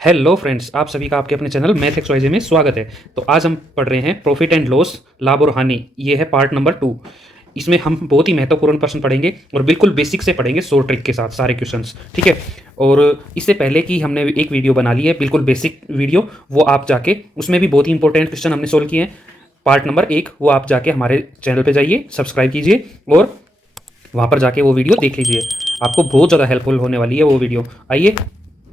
Hello friends, आप सभी का आपके अपने चैनल मैथ एक्स वाई जे में स्वागत है। तो आज हम पढ़ रहे हैं प्रॉफिट एंड लॉस, लाभ और हानि। ये है पार्ट नंबर 2। इसमें हम बहुत ही महत्वपूर्ण प्रश्न पढ़ेंगे और बिल्कुल बेसिक से पढ़ेंगे, शॉर्ट ट्रिक के साथ सारे क्वेश्चंस, ठीक है। और इससे पहले कि हमने एक वीडियो बना ली है, बिल्कुल बेसिक वीडियो, वो आप जाके उसमें भी बहुत ही इंपॉर्टेंट क्वेश्चन हमने सोल्व किए हैं। पार्ट नंबर 1 वो आप जाके हमारे चैनल पर जाइए, सब्सक्राइब कीजिए और वहाँ पर जाके वो वीडियो देख लीजिए। आपको बहुत ज़्यादा हेल्पफुल होने वाली है वो वीडियो। आइए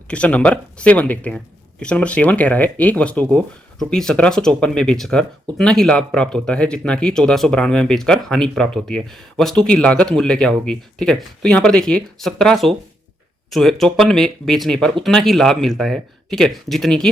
क्वेश्चन नंबर 7 देखते हैं। क्वेश्चन नंबर 7 कह रहा है, एक वस्तु को ₹1754 में बेचकर उतना ही लाभ प्राप्त होता है जितना कि 1492 में बेचकर हानि प्राप्त होती है। वस्तु की लागत मूल्य क्या होगी? ठीक है, तो यहाँ पर देखिए 1754 में बेचने पर उतना ही लाभ मिलता है, ठीक है, जितनी की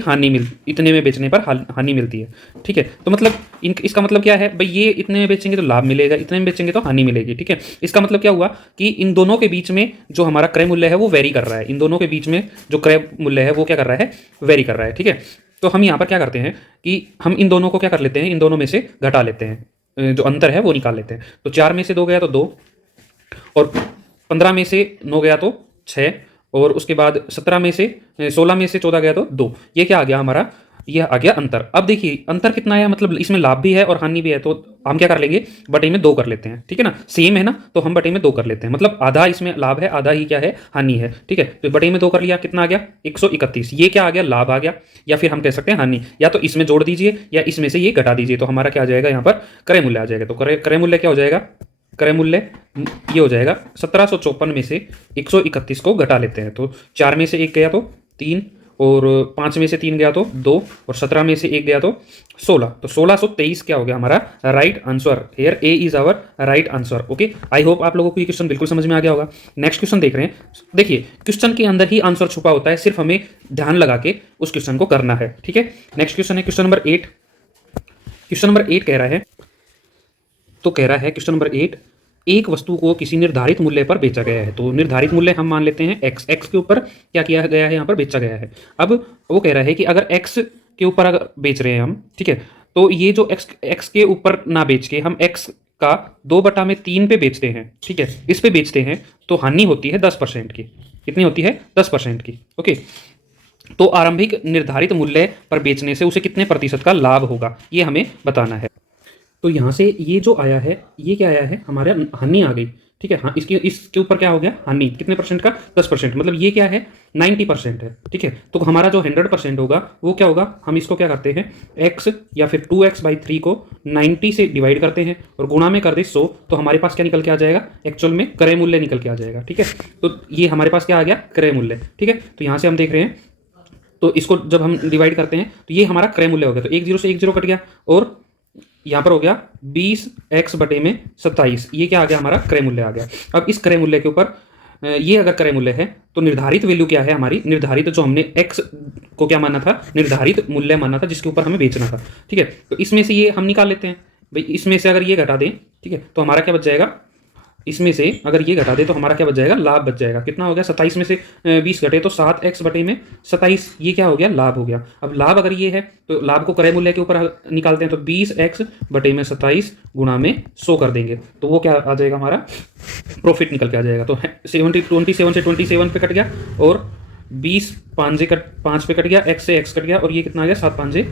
इतने में बेचने पर हानि मिलती है। ठीक है, तो मतलब इसका मतलब क्या है भाई, ये इतने में बेचेंगे तो लाभ मिलेगा, इतने में बेचेंगे तो हानि मिलेगी। ठीक है, इसका मतलब क्या हुआ कि इन दोनों के बीच में जो हमारा क्रय मूल्य है वो वेरी कर रहा है। इन दोनों के बीच में जो क्रय मूल्य है वो क्या कर रहा है, वेरी कर रहा है। ठीक है, तो हम यहाँ पर क्या करते हैं कि हम इन दोनों को क्या कर लेते हैं, इन दोनों में से घटा लेते हैं, जो अंतर है वो निकाल लेते हैं। तो 4 में से 2 गया तो 2, और 15 में से 9 गया तो 6, और उसके बाद 17 में से 16 में से 14 गया तो 2। ये क्या आ गया हमारा, यह आ गया अंतर। अब देखिए अंतर कितना है, मतलब इसमें लाभ भी है और हानि भी है, तो हम क्या कर लेंगे, बटे में 2 कर लेते हैं। ठीक है ना, सेम है ना, तो हम बटे में 2 कर लेते हैं। मतलब आधा इसमें लाभ है, आधा ही क्या है, हानि है। ठीक है, तो बटे में 2 कर लिया, कितना आ गया 131। ये क्या आ गया, लाभ आ गया, या फिर हम कह सकते हैं हानि। या तो इसमें जोड़ दीजिए या इसमें से ये घटा दीजिए, तो हमारा क्या आ जाएगा यहाँ पर, क्रय मूल्य आ जाएगा। तो क्रय मूल्य क्या हो जाएगा, क्रय मूल्य ये हो जाएगा 1754 में से 131 को घटा लेते हैं। तो 4 में से 1 गया तो 3, और 5 में से 3 गया तो 2, और 17 में से 1 गया तो 16। तो 1623 क्या हो गया हमारा right answer. Here A is our right answer. Okay, I hope आप लोगों को ये क्वेश्चन बिल्कुल समझ में आ गया होगा। नेक्स्ट क्वेश्चन देख रहे हैं। देखिए क्वेश्चन के अंदर ही आंसर छुपा होता है, सिर्फ हमें ध्यान लगा के उस क्वेश्चन को करना है। ठीक है, नेक्स्ट क्वेश्चन है क्वेश्चन नंबर 8। क्वेश्चन नंबर 8 कह रहा है, तो कह रहा है क्वेश्चन नंबर 8, एक वस्तु को किसी निर्धारित मूल्य पर बेचा गया है। तो निर्धारित मूल्य हम मान लेते हैं एक्स। एक्स के ऊपर क्या किया गया है, यहाँ पर बेचा गया है। अब वो कह रहा है कि अगर एक्स के ऊपर अगर बेच रहे हैं हम, ठीक है, तो ये जो एक्स एक्स के ऊपर ना बेच के हम एक्स का 2/3 पे बेचते हैं, ठीक है, इस पे बेचते हैं, तो हानि होती है 10% की। कितनी होती है, 10% की। ओके, तो आरंभिक निर्धारित मूल्य पर बेचने से उसे कितने प्रतिशत का लाभ होगा, ये हमें बताना है। तो यहाँ से ये जो आया है, ये क्या आया है, हमारे हानि आ गई। ठीक है, हाँ, इसके ऊपर क्या हो गया, हानि कितने परसेंट का, 10%। मतलब ये क्या है, 90% है। ठीक है, तो हमारा जो 100% होगा वो क्या होगा, हम इसको क्या करते हैं, x या फिर 2x/3 को 90 से डिवाइड करते हैं और गुणा में कर दे 100, तो हमारे पास क्या निकल के आ जाएगा, एक्चुअल में क्रय मूल्य निकल के आ जाएगा। ठीक है, तो ये हमारे पास क्या आ गया, क्रय मूल्य। ठीक है, तो यहाँ से हम देख रहे हैं, तो इसको जब हम डिवाइड करते हैं तो ये हमारा क्रय मूल्य हो गया। तो 1 0 से 1 0 कट गया, और यहाँ पर हो गया 20x/27। ये क्या आ गया, हमारा क्रय मूल्य आ गया। अब इस क्रय मूल्य के ऊपर ये अगर क्रय मूल्य है तो निर्धारित वैल्यू क्या है हमारी, निर्धारित जो हमने x को क्या माना था, निर्धारित मूल्य माना था जिसके ऊपर हमें बेचना था। ठीक है, तो इसमें से ये हम निकाल लेते हैं भाई, इसमें से अगर ये घटा दें, ठीक है, तो हमारा क्या बच जाएगा, इसमें से अगर ये घटा दे तो हमारा क्या बच जाएगा, लाभ बच जाएगा। कितना हो गया, 27 में से 20 घटे तो 7x/27, ये क्या हो गया, लाभ हो गया। अब लाभ अगर ये है तो लाभ को क्रय मूल्य के ऊपर निकालते हैं, तो 20x/27 गुणा में 100 कर देंगे, तो वो क्या आ जाएगा, हमारा प्रॉफिट निकल के आ जाएगा। तो 27 से 27 पे कट गया, और 20 5 पे कट गया, x से x कट गया, और ये कितना आ गया, 7 5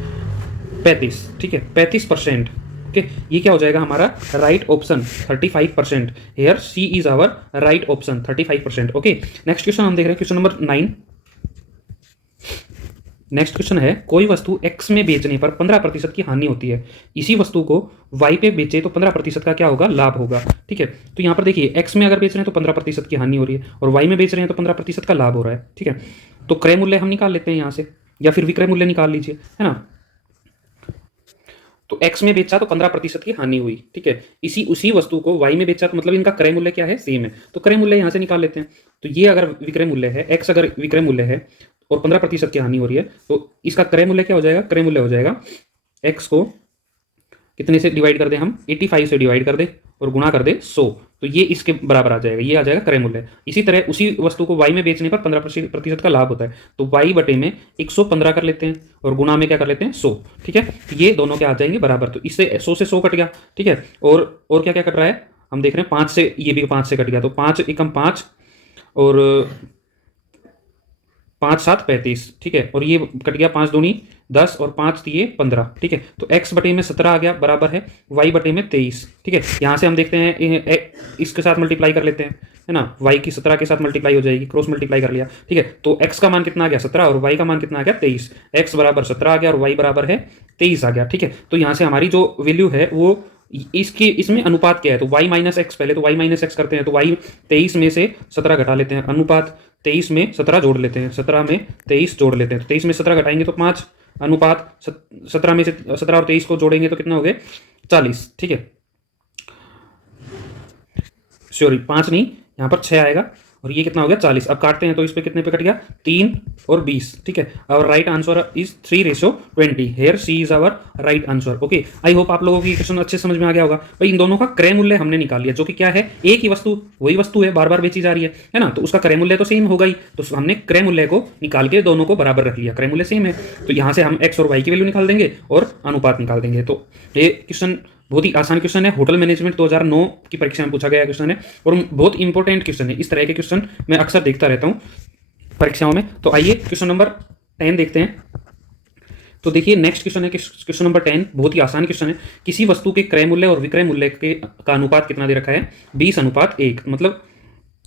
35। ठीक है, 35%। ओके, ये क्या हो जाएगा हमारा right option 35%। Here C is our right option 35%। Okay, next question हम देख रहे हैं, क्वेश्चन नंबर 9। नेक्स्ट क्वेश्चन है, कोई वस्तु x में बेचने पर 15% की हानि होती है, इसी वस्तु को y पे बेचे तो 15% का क्या होगा, लाभ होगा। ठीक है, तो यहाँ पर देखिए x में अगर बेच रहे हैं तो 15% की हानि हो रही है, और y में बेच रहे हैं तो 15% का लाभ हो रहा है। ठीक है, तो क्रय मूल्य हम निकाल लेते हैं यहाँ से, या फिर विक्रय मूल्य निकाल लीजिए, है ना। तो x में बेचा तो 15% की हानि हुई। ठीक है, उसी वस्तु को y में बेचा तो मतलब इनका क्रय मूल्य क्या है, सेम है, तो क्रय मूल्य यहाँ से निकाल लेते हैं। तो ये अगर विक्रय मूल्य है, x अगर विक्रय मूल्य है और 15% की हानि हो रही है, तो इसका क्रय मूल्य क्या हो जाएगा, क्रय मूल्य हो जाएगा x को कितने से डिवाइड कर दें हम, 85 से डिवाइड कर दें और गुणा कर दें 100, तो ये इसके बराबर आ जाएगा, ये आ जाएगा क्रय मूल्य। इसी तरह उसी वस्तु को y में बेचने पर 15% का लाभ होता है, तो y बटे में 115 कर लेते हैं और गुणा में क्या कर लेते हैं, 100। ठीक है, ये दोनों क्या आ जाएंगे, बराबर। तो इससे 100 से 100 कट गया। ठीक है, और क्या क्या कट रहा है, हम देख रहे हैं 5 से, ये भी 5 से कट गया, तो 5 एकम 5, और 5 7 35, ठीक है, और ये कट गया 5 दूनी 10 और 5 दिए 15, ठीक है। तो x बटे में 17 आ गया बराबर है y बटे में 23, ठीक है। यहाँ से हम देखते हैं इसके साथ मल्टीप्लाई कर लेते हैं, है ना, y की 17 के साथ मल्टीप्लाई हो जाएगी, क्रॉस मल्टीप्लाई कर लिया, ठीक है। तो x का मान कितना आ गया 17 और y का मान कितना आ गया 23, x बराबर 17 आ गया और y बराबर है 23 आ गया, ठीक है। तो यहाँ से हमारी जो वैल्यू है वो इसके इसमें अनुपात क्या है, तो y माइनस एक्स, पहले तो y माइनस एक्स करते हैं, तो y 23 में से 17 घटा लेते हैं, अनुपात 23 में 17 जोड़ लेते हैं, 17 में 23 जोड़ लेते हैं, तो 23 में 17 घटाएंगे तो 5, अनुपात 17 में से 17 और 23 को जोड़ेंगे तो कितना हो गया 40, ठीक है। सॉरी 5 नहीं, यहाँ पर 6 आएगा और ये कितना हो गया 40। अब काटते हैं तो इस पे कितने पे कट गया 3 और 20, ठीक है। Our right answer is 3:20। Here C is our right answer. Okay, I hope आप लोगों की क्वेश्चन अच्छे समझ में आ गया होगा। भाई इन दोनों का क्रय मूल्य हमने निकाल लिया, जो कि क्या है, एक ही वस्तु, वही वस्तु है, बार बार बेची जा रही है ना, तो उसका क्रय मूल्य तो सेम होगा ही, तो हमने क्रय मूल्य को निकाल के दोनों को बराबर रख लिया, क्रय मूल्य सेम है, तो यहाँ से हम एक्स और वाई की वैल्यू निकाल देंगे और अनुपात निकाल देंगे। तो ये क्वेश्चन बहुत ही आसान क्वेश्चन है, होटल मैनेजमेंट 2009 की परीक्षा में पूछा गया क्वेश्चन है और बहुत इंपॉर्टेंट क्वेश्चन है। इस तरह के क्वेश्चन मैं अक्सर देखता रहता हूँ परीक्षाओं में। तो आइए क्वेश्चन नंबर 10 देखते हैं। तो देखिए नेक्स्ट क्वेश्चन है क्वेश्चन नंबर 10, बहुत ही आसान क्वेश्चन है। किसी वस्तु के क्रय मूल्य और विक्रय मूल्य के का अनुपात कितना दे रखा है 20:1, मतलब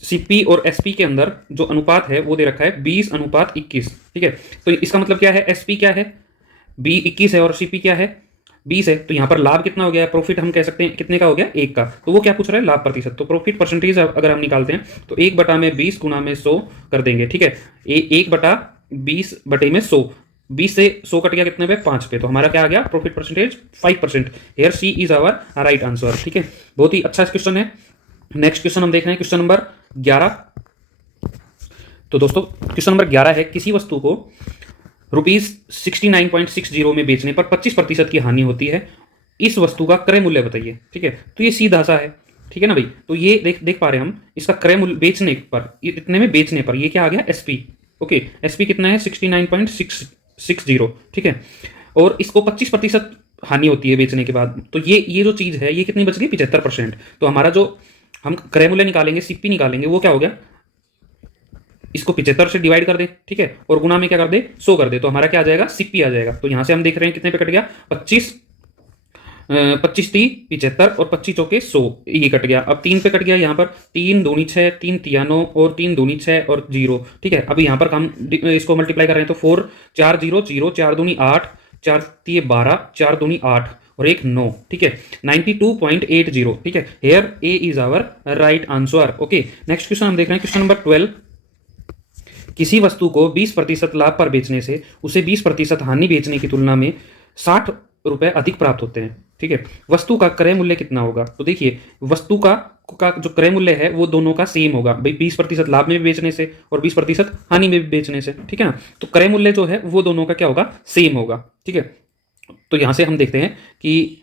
सीपी और एसपी के अंदर जो अनुपात है वो दे रखा है 20:21, ठीक है। तो इसका मतलब क्या है, एसपी क्या है, बी 21 है और सीपी क्या है 20 है, तो यहाँ पर लाभ कितना हो गया, प्रॉफिट हम कह सकते हैं कितने का हो गया 1 का, तो वो क्या पूछ रहा है लाभ प्रतिशत। तो प्रॉफिट परसेंटेज अगर हम निकालते हैं तो 1/20 गुणा में 100 कर देंगे, ठीक है। 1/20 बटे में 100, 20 से 100 कट गया कितने पे 5 पे, तो हमारा क्या आ गया profit percentage 5%। Here C is our right answer, ठीक है। बहुत ही अच्छा क्वेश्चन है। नेक्स्ट क्वेश्चन हम देख रहे हैं क्वेश्चन नंबर 11। तो दोस्तों क्वेश्चन नंबर 11 है, किसी वस्तु को ₹69.60 में बेचने पर 25% की हानि होती है, इस वस्तु का क्रय मूल्य बताइए, ठीक है। तो ये सीधा सा है, ठीक है ना भाई। तो ये देख पा रहे हैं हम, इसका क्रय मूल्य बेचने पर, इतने में बेचने पर, ये क्या आ गया एसपी। ओके, एसपी कितना है 69.60, ठीक है। और इसको 25% हानि होती है बेचने के बाद, तो ये जो चीज़ है ये कितनी बच गई 75%। तो हमारा जो हम क्रय मूल्य निकालेंगे, सीपी निकालेंगे, वो क्या हो गया, इसको 75 से डिवाइड कर दे, ठीक है, और गुना में क्या कर दे 100 कर दे, तो हमारा क्या आ जाएगा सीपी आ जाएगा। तो यहां से हम देख रहे हैं कितने पे कट गया 25 30 75 और 25 चौके 100, ये कट गया। अब 3 पे कट गया, यहाँ पर 3 दूनी 6, 3 तिया 9 और 3 दूनी 6 और 0, ठीक है। अभी यहाँ पर हम इसको मल्टीप्लाई कर रहे हैं तो 4 4 0 0, 4 दूनी 8, 4 तिये 12, 4 दूनी 8 और 1 9, ठीक है, 92.80, ठीक है। Here A is our right answer. Okay, next question हम देख रहे हैं क्वेश्चन नंबर 12। किसी वस्तु को 20% लाभ पर बेचने से उसे 20% हानि बेचने की तुलना में 60 रुपए अधिक प्राप्त होते हैं, ठीक है। वस्तु का क्रय मूल्य कितना होगा, तो देखिए वस्तु का जो क्रय मूल्य है वो दोनों का सेम होगा भाई, 20% लाभ में भी बेचने से और 20% हानि में भी बेचने से, ठीक है ना। तो क्रय मूल्य जो है वो दोनों का क्या होगा सेम होगा, ठीक है। तो यहां से हम देखते हैं कि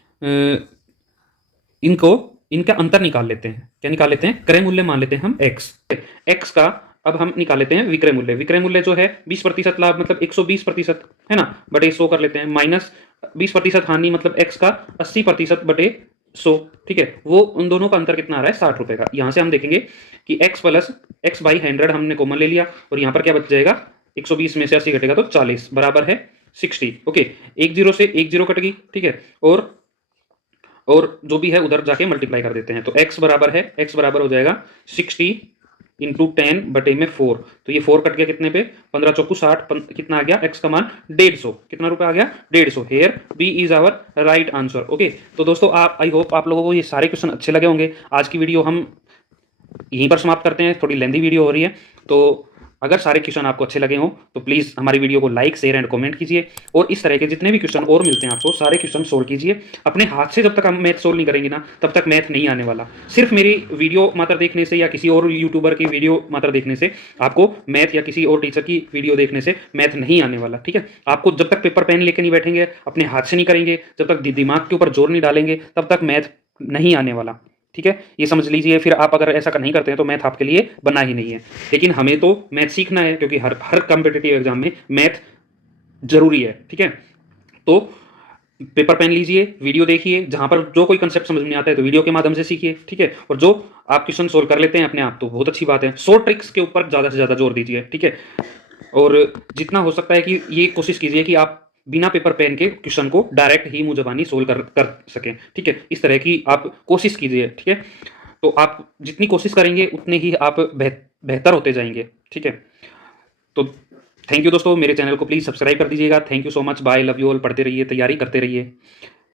इनका अंतर निकाल लेते हैं। क्या निकाल लेते हैं, क्रय मूल्य मान लेते हैं हम एक्स का। अब हम निकाल लेते हैं विक्रय मूल्य। विक्रय मूल्य जो है 20% लाभ मतलब 120%, है ना, बटे 100 कर लेते हैं, माइनस 20% हानि मतलब एक्स का 80% बटे 100, ठीक है। वो उन दोनों का अंतर कितना आ रहा है 60 रुपए का। यहां से हम देखेंगे कि x प्लस x बाई 100 हमने कॉमन ले लिया और यहाँ पर क्या बच जाएगा 120 में से 80 घटेगा तो 40 बराबर है 60। ओके, 1 0 से 1 0 कट गई, ठीक है, और जो भी है उधर जाके मल्टीप्लाई कर देते हैं, तो x बराबर हो जाएगा 60 इंटू 10 बटे में 4, तो ये 4 कट गया कितने पे 15 चौकू 60, कितना आ गया x का मान 150, कितना रुपए आ गया 150। Here B is our right answer. Okay, तो दोस्तों आई होप आप लोगों को ये सारे क्वेश्चन अच्छे लगे होंगे। आज की वीडियो हम यहीं पर समाप्त करते हैं, थोड़ी लेंदी वीडियो हो रही है, तो अगर सारे क्वेश्चन आपको अच्छे लगे हों तो प्लीज़ हमारी वीडियो को लाइक शेयर एंड कमेंट कीजिए और इस तरह के जितने भी क्वेश्चन और मिलते हैं आपको सारे क्वेश्चन सोल्व कीजिए। अपने हाथ से जब तक हम मैथ सोल्व नहीं करेंगे ना तब तक मैथ नहीं आने वाला। सिर्फ मेरी वीडियो मात्र देखने से या किसी और यूट्यूबर की वीडियो मात्र देखने से आपको मैथ या किसी और टीचर की वीडियो देखने से मैथ नहीं आने वाला, ठीक है। आपको जब तक पेपर पेन लेके नहीं बैठेंगे, अपने हाथ से नहीं करेंगे, जब तक दिमाग के ऊपर जोर नहीं डालेंगे तब तक मैथ नहीं आने वाला, ठीक है। ये समझ लीजिए। फिर आप अगर ऐसा नहीं करते हैं तो मैथ आपके लिए बना ही नहीं है। लेकिन हमें तो मैथ सीखना है क्योंकि हर कॉम्पिटिटिव एग्जाम में मैथ जरूरी है, ठीक है। तो पेपर पेन लीजिए, वीडियो देखिए, जहां पर जो कोई कंसेप्ट समझ में नहीं आता है तो वीडियो के माध्यम से सीखिए, ठीक है। और जो आप क्वेश्चन सोल्व कर लेते हैं अपने आप तो बहुत अच्छी बात है। 100 ट्रिक्स के ऊपर ज़्यादा से ज़्यादा जोर दीजिए, ठीक है। और जितना हो सकता है कि ये कोशिश कीजिए कि आप बिना पेपर पेन के क्वेश्चन को डायरेक्ट ही मुंह ज़बानी सोल्व कर सकें, ठीक है? इस तरह की आप कोशिश कीजिए, ठीक है? तो आप जितनी कोशिश करेंगे उतने ही आप बेहतर होते जाएँगे, ठीक है? तो थैंक यू दोस्तों, मेरे चैनल को प्लीज़ सब्सक्राइब कर दीजिएगा। Thank you so much, bye, love you all. पढ़ते रहिए, तैयारी करते रहिए।